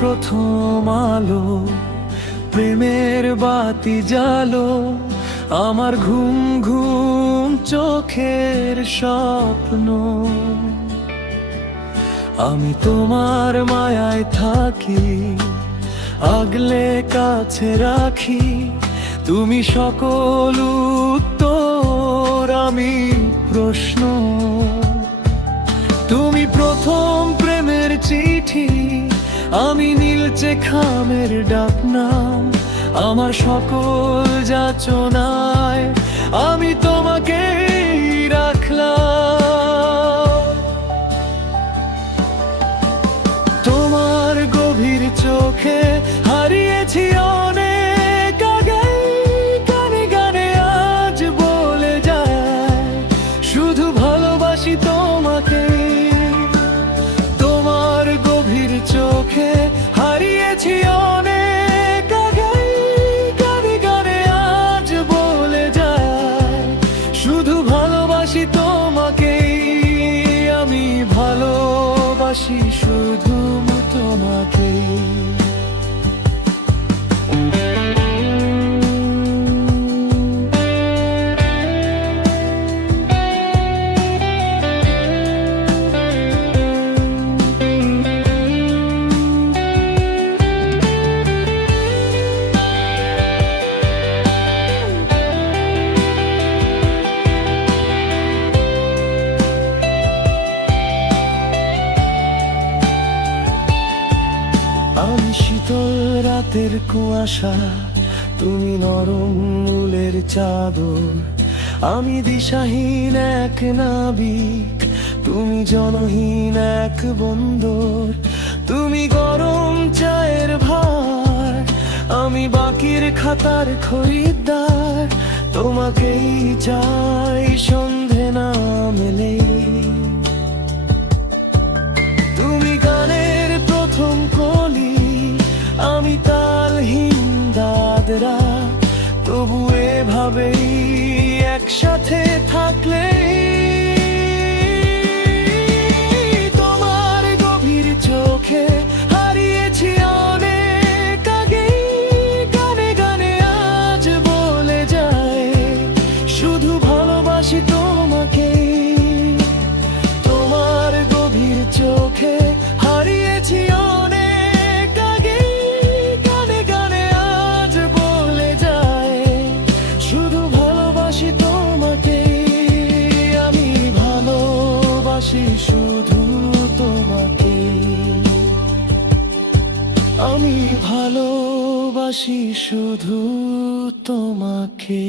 প্রথম আলো, প্রেমের বাতি জালো আমার ঘুম ঘুম চোখের স্বপ্ন। আমি তোমার মায়ায় থাকি, আগলে কাছে রাখি, তুমি সকল উত্তর, আমি প্রশ্ন। তুমি আমি নীলচে খামের ডাক নাম আমার সকল যাচনায় আমি তোমাকে রাখলাম। তোমার গভীর চোখে হারিয়েছি অনেক আগে গানে গানে আজ বলে যায়, শুধু ভালোবাসি তোমাকেই, আমি ভালোবাসি শুধু তোমাকে রাতের কুয়াশা, তুমি নরম মূলের চাদর। আমি দিশাহীন এক নাবিক, তুমি জনহীন এক বন্দর। তুমি গরম চায়ের ভার, আমি বাকির খাতার খরিদ্দার। তোমাকেই চাই সন্ধে না মেলেই তবু এভাবেই একসাথে থাকলে ভালোবাসি তোমাকে আমি ভালোবাসি শুধু তোমাকে। আমি ভালোবাসি শুধু তোমাকে।